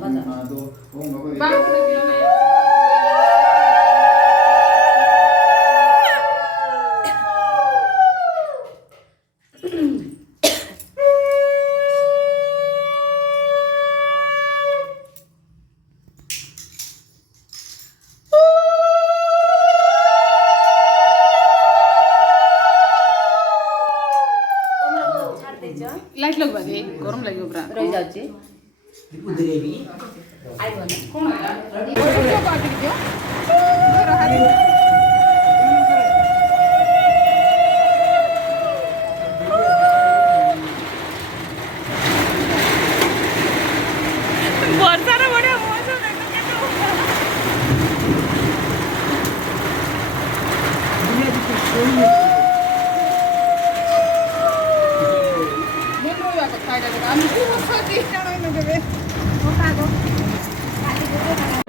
맞아. Light लग बाजे गरम लाग्यो पुरा रहि जाଉଛି उद्रेवी आइबने कोन होला बाटे दियो वर्षा र बढ्यो मौसम আমি খুব সাথে টানাই না দেবে ও কাগো কাটি দেবে